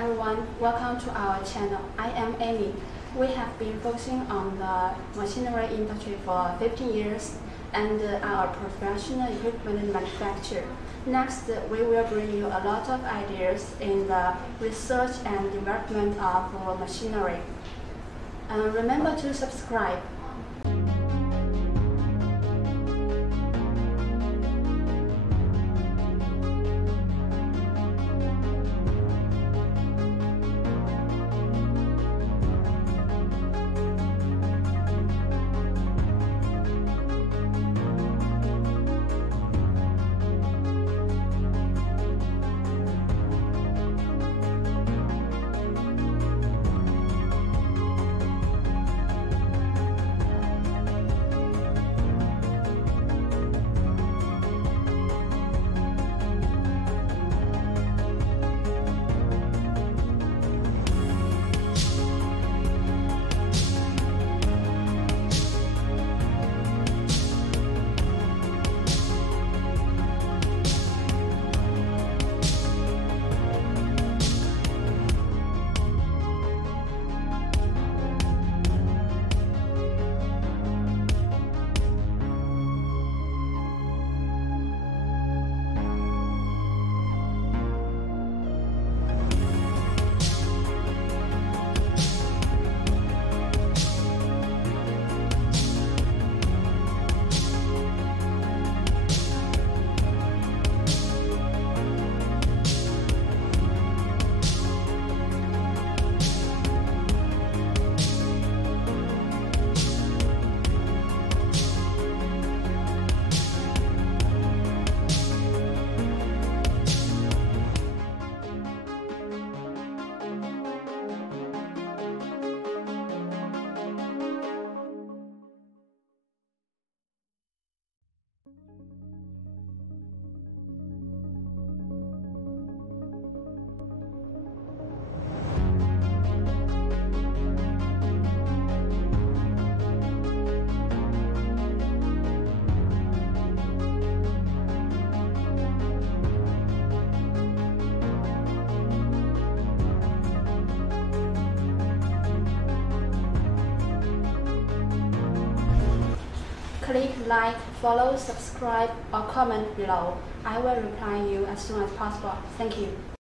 everyone, welcome to our channel. I am Amy. We have been focusing on the machinery industry for 15 years and are a professional equipment manufacturer. Next, we will bring you a lot of ideas in the research and development of machinery. Remember to subscribe. Click like, follow, subscribe, or comment below. I will reply you as soon as possible. Thank you.